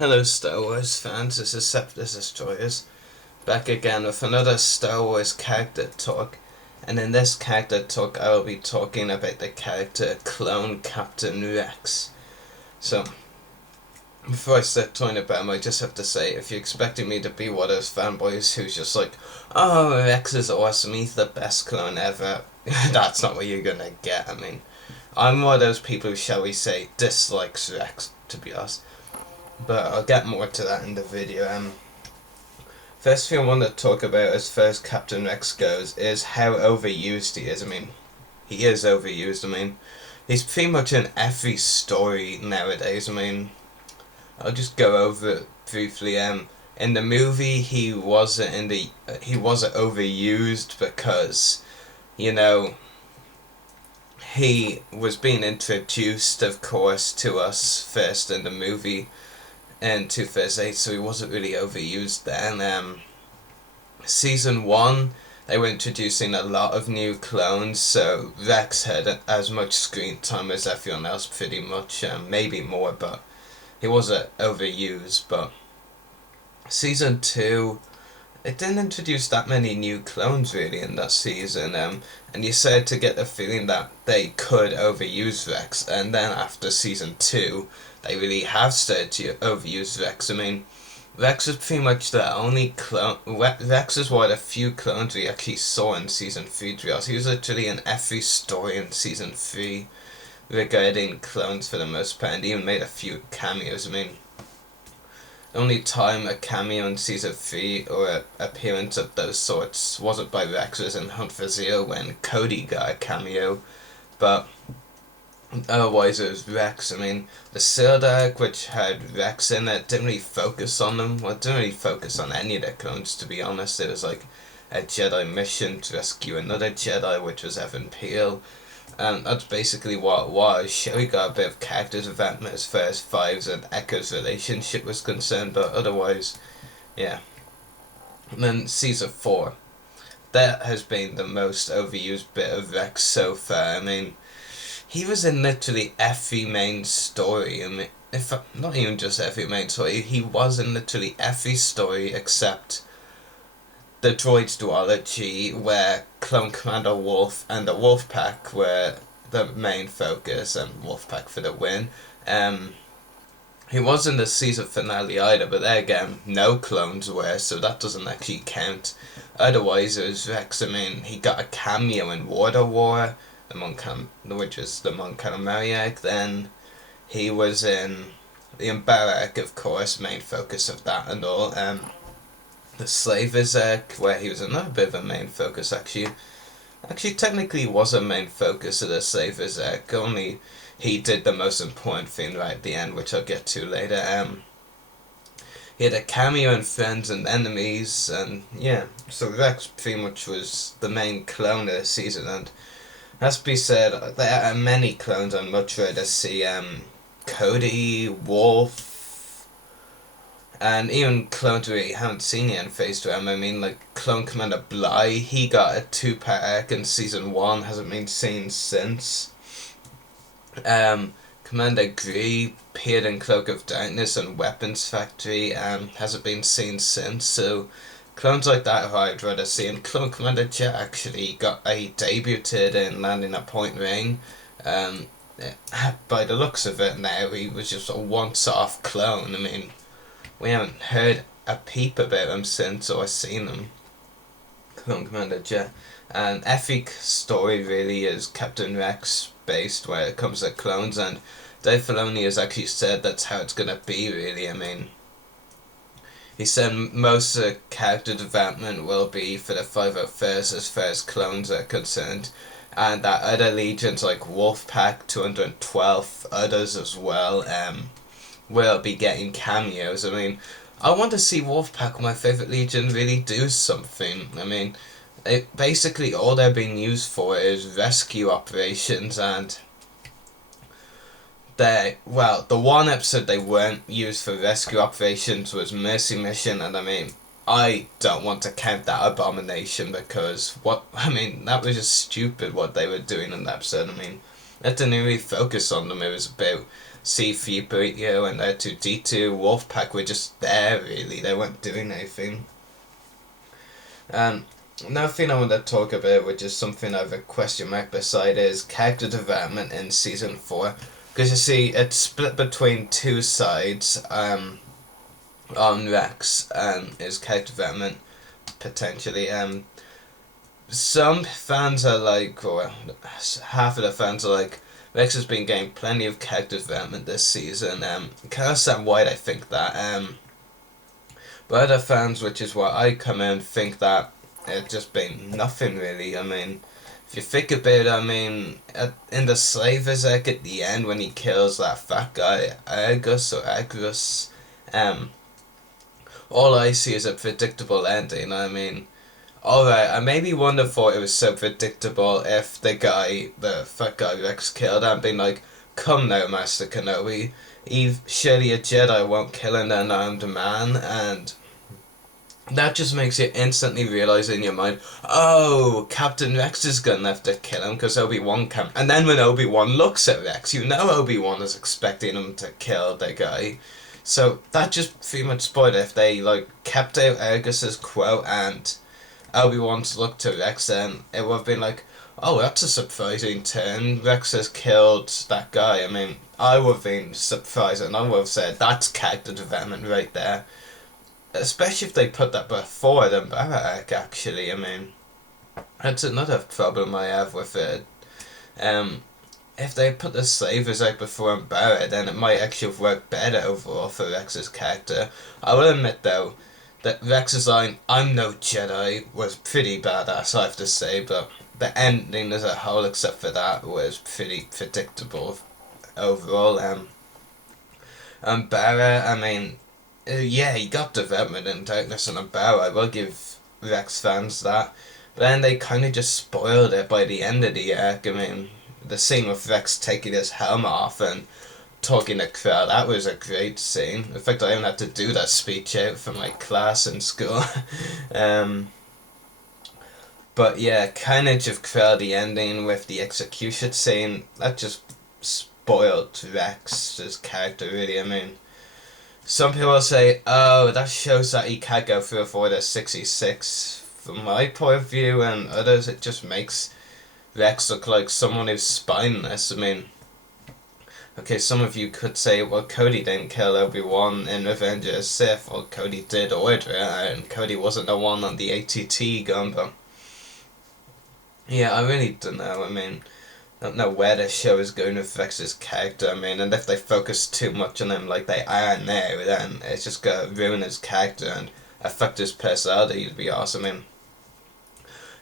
Hello Star Wars fans, this is Septus Destroyers, back again with another Star Wars character talk, and in this character talk I will be talking about the character Clone Captain Rex. So, before I start talking about him, I just have to say, if you're expecting me to be one of those fanboys who's just like, oh, Rex is awesome, he's the best clone ever, that's not what you're gonna get. I'm one of those people who, shall we say, dislikes Rex, to be honest. But I'll get more to that in the video. First thing I want to talk about as far as Captain Rex goes is how overused he is. He is overused. He's pretty much in every story nowadays. I'll just go over it briefly. In the movie, he wasn't overused because, you know, he was being introduced, of course, to us first in the movie in 2008, so he wasn't really overused then. Season 1, they were introducing a lot of new clones, so Rex had as much screen time as everyone else pretty much, maybe more, but he wasn't overused. But Season 2, it didn't introduce that many new clones really in that season, and you started to get the feeling that they could overuse Rex, and then after Season 2, they really have started to overuse Rex. Rex is pretty much the only clone. Rex is one of the few clones we actually saw in Season 3, to be honest. He was literally in every story in Season 3 regarding clones for the most part, and even made a few cameos. The only time a cameo in Season 3 or an appearance of those sorts wasn't by Rex was in Hunt for Zero when Cody got a cameo, but otherwise it was Rex. The Sealed Arc, which had Rex in it, didn't really focus on them. Well, it didn't really focus on any of the clones, to be honest. It was like a Jedi mission to rescue another Jedi, which was Evan Peel. That's basically what it was. Sure, we got a bit of character development as far as Fives and Echo's relationship was concerned, but otherwise, yeah. And then Season 4. That has been the most overused bit of Rex so far. He was in literally every main story. If not even just every main story, he was in literally every story except the Droids duology, where Clone Commander Wolf and the Wolf Pack were the main focus, and Wolf Pack for the win. He was in the season finale either, but there again, no clones were, so that doesn't actually count. Otherwise, it was Rex. He got a cameo in Water War, which is the Mon Calamari. Then he was in the Umbrella, of course, main focus of that and all. The Slavers arc, where he was another bit of a main focus actually. Actually, technically was a main focus of the Slavers arc, only he did the most important thing right at the end, which I'll get to later. He had a cameo in Friends and Enemies, and yeah, so Rex pretty much was the main clone of the season, and has to be said, there are many clones I'd much rather see. Cody, Wolf, and even clones we haven't seen yet in Phase 2. Like Clone Commander Bly, he got a 2-part arc in Season 1, hasn't been seen since. Commander Gree appeared in Cloak of Darkness and Weapons Factory, hasn't been seen since, so clones like that I'd rather see. And Clone Commander Jet actually he debuted in Landing at Point Ring. By the looks of it now, he was just a once-off clone. We haven't heard a peep about him since or seen him. Clone Commander Jet. And every story really is Captain Rex based where it comes to clones, and Dave Filoni has actually said that's how it's gonna be really. He said most of the character development will be for the 501st as far as clones are concerned, and that other legions like Wolfpack, 212, others as well, will be getting cameos. I want to see Wolfpack, my favourite legion, really do something. Basically all they're being used for is rescue operations, and the one episode they weren't used for rescue operations was Mercy Mission, and I don't want to count that abomination because that was just stupid what they were doing in that episode. It didn't really focus on them. It was about C-3PO and R2-D2. Wolfpack were just there, really. They weren't doing anything. Another thing I want to talk about, which is something I have a question mark beside, is character development in Season 4. Because you see, it's split between two sides on Rex and his character development, potentially. Some fans are like, or half of the fans are like, Rex has been getting plenty of character development this season. Can't understand why they think that. But other fans, which is why I come in, think that it's just been nothing really. I mean, if you think about it, I mean, in the Slavers Egg at the end when he kills that fat guy, Agus, all I see is a predictable ending. I mean, alright, I maybe wonder thought it was so predictable if the fat guy Rex killed and been like, come now, Master Kenobi, surely a Jedi won't kill an unarmed man, and that just makes you instantly realise in your mind, oh, Captain Rex is gonna have to kill him because Obi-Wan can't. And then when Obi-Wan looks at Rex, you know Obi-Wan is expecting him to kill the guy. So that just pretty much spoiled it. If they like kept out Argus's quote and Obi-Wan's looked to Rex, then it would have been like, oh, that's a surprising turn. Rex has killed that guy. I mean, I would have been surprised and I would have said, that's character development right there. Especially if they put that before the Barra arc, actually. I mean, that's another problem I have with it. If they put the Slavers out before Barra, then it might actually have worked better overall for Rex's character. I will admit, though, that Rex's line, I'm no Jedi, was pretty badass, I have to say, but the ending as a whole, except for that, was pretty predictable overall. Barra, I mean, yeah, he got development in Darkness and Barra, I will give Rex fans that, but then they kind of just spoiled it by the end of the arc. I mean, the scene with Rex taking his helmet off and talking to crowd, that was a great scene. In fact, I even had to do that speech out for my class in school. But yeah, Carnage of Crowd, ending with the execution scene, that just spoiled Rex's character, really. I mean, some people say, oh, that shows that he can't go through a Order 66. From my point of view and others, it just makes Rex look like someone who's spineless. I mean, okay, some of you could say, well, Cody didn't kill Obi-Wan in Revenge of the Sith, or Cody did order it, and Cody wasn't the one on the ATT gun, but yeah, I really don't know. I mean, I don't know where the show is going with Rex's character. I mean, and if they focus too much on him like they are now, then it's just gonna ruin his character and affect his personality, to be awesome. I mean,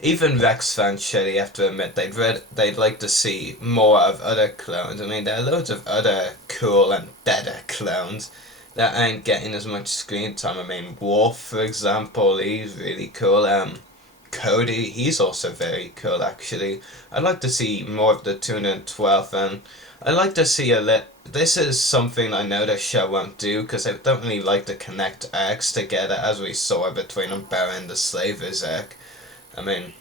even Rex fans surely have to admit they'd like to see more of other clones. I mean, there are loads of other cool and better clones that ain't getting as much screen time. I mean, Worf, for example, he's really cool. Cody, he's also very cool, actually. I'd like to see more of the 212th, and I'd like to see this is something I know the show won't do, because I don't really like to connect arcs together, as we saw between Umbara and the Slavers arc. I mean,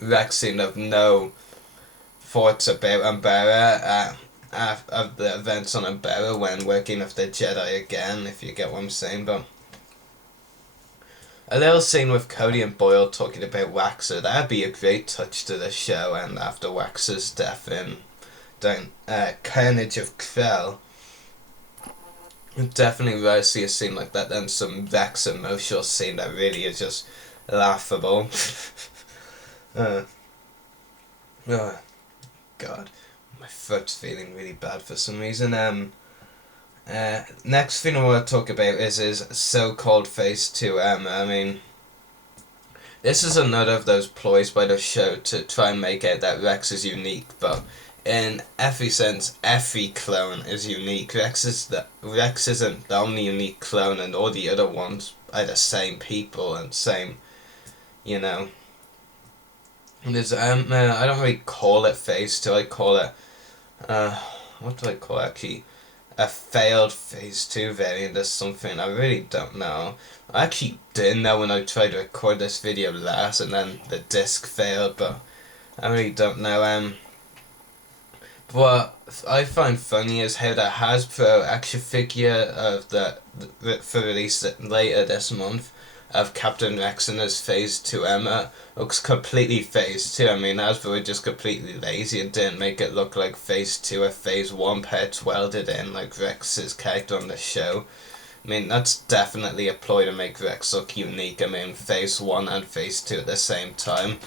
Rex seemed to have no thoughts about Umbara of the events on Umbara when working with the Jedi again, if you get what I'm saying, but a little scene with Cody and Boyle talking about Waxer, that'd be a great touch to the show, and after Waxer's death in Carnage of Krell, definitely rather see a scene like that than some Rex emotional scene that really is just laughable. Oh, God, my throat's feeling really bad for some reason. Next thing I want to talk about is his so-called Phase 2 armor. I mean, this is another of those ploys by the show to try and make out that Rex is unique, but in every sense, every clone is unique. Rex isn't the only unique clone, and all the other ones are the same people and same, you know. There's I don't really call it Phase 2, I call it, what do I call it actually? A failed Phase 2 variant or something, I really don't know. I actually didn't know when I tried to record this video last, and then the disc failed, but I really don't know. What I find funny is how the Hasbro action figure of for release later this month of Captain Rex and his Phase 2 Emma looks completely Phase 2. I mean, Hasbro were just completely lazy and didn't make it look like Phase 2 or Phase 1 parts welded in like Rex's character on the show. I mean, that's definitely a ploy to make Rex look unique. I mean, Phase 1 and Phase 2 at the same time.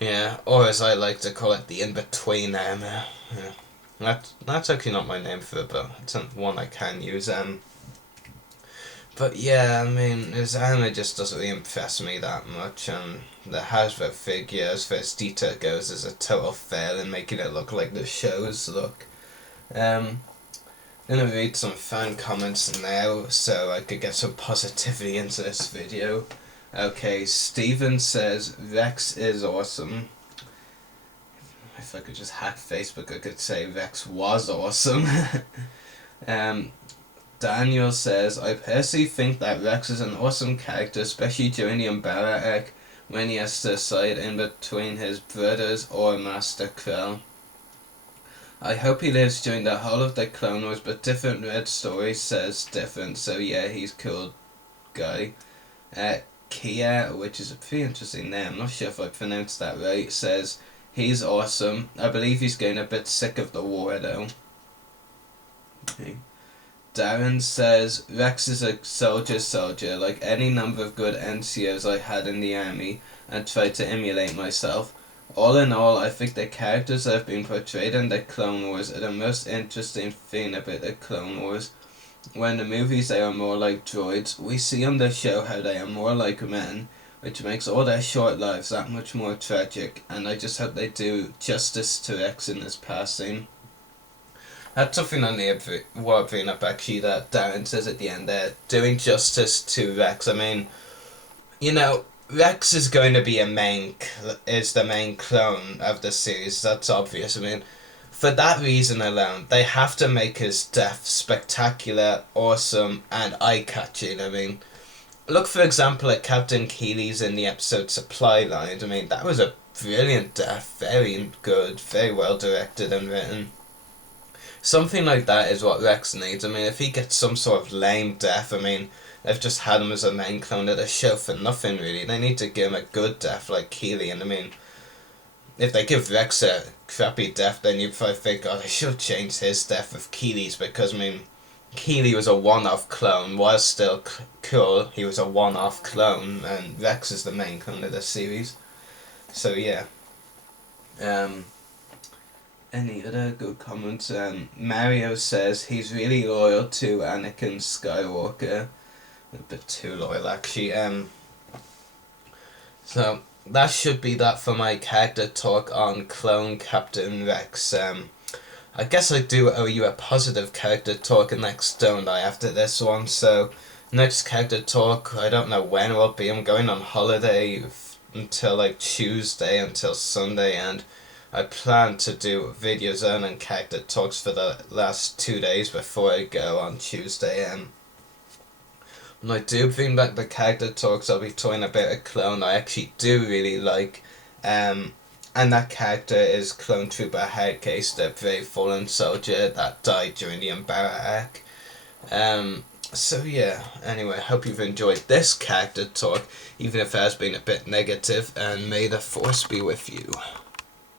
Yeah, or as I like to call it, the in-between Emma. Yeah. That's actually not my name for it, but it's one I can use. But yeah, I mean, his anime just doesn't really impress me that much, and the Hasbro figure, as far as detail goes, is a total fail in making it look like the shows look. I'm gonna read some fan comments now, so I could get some positivity into this video. Okay, Steven says, Rex is awesome. If I could just hack Facebook, I could say Rex was awesome. Daniel says, I personally think that Rex is an awesome character, especially during the Umbara arc, when he has to decide in between his brothers or Master Krell. I hope he lives during the whole of the Clone Wars, but different Red Story says different, so yeah, he's cool guy. Kia, which is a pretty interesting name, I'm not sure if I pronounced that right, says, he's awesome. I believe he's getting a bit sick of the war though. Okay. Darren says, Rex is a soldier, like any number of good NCOs I had in the army, and tried to emulate myself. All in all, I think the characters that have been portrayed in the Clone Wars are the most interesting thing about the Clone Wars. When the movies they are more like droids, we see on the show how they are more like men, which makes all their short lives that much more tragic, and I just hope they do justice to Rex in his passing. That's something on the what bring up actually that Darren says at the end there, doing justice to Rex. I mean, you know, Rex is going to be is the main clone of the series, that's obvious. I mean, for that reason alone, they have to make his death spectacular, awesome, and eye-catching. I mean, look for example at Captain Keeley's in the episode Supply Line. I mean, that was a brilliant death, very good, very well directed and written. Something like that is what Rex needs. I mean, if he gets some sort of lame death, I mean, they've just had him as a main clone of the show for nothing, really. They need to give him a good death like Keeley, and I mean, if they give Rex a crappy death, then you probably think, oh, they should change his death with Keeley's, because, I mean, Keeley was a one-off clone, was still cool, he was a one-off clone, and Rex is the main clone of the series. So, yeah. Any other good comments? Mario says he's really loyal to Anakin Skywalker. A bit too loyal, actually. So that should be that for my character talk on Clone Captain Rex. I guess I do owe you a positive character talk next, don't I, after this one? So next character talk, I don't know when it will be. I'm going on holiday until like Tuesday, until Sunday, and I plan to do videos and character talks for the last 2 days before I go on Tuesday. When I do bring back the character talks, I'll be talking about a clone I actually do really like. And that character is Clone Trooper Hardcase, the brave fallen soldier that died during the Umbara arc. So yeah, anyway, I hope you've enjoyed this character talk, even if it has been a bit negative, and may the Force be with you.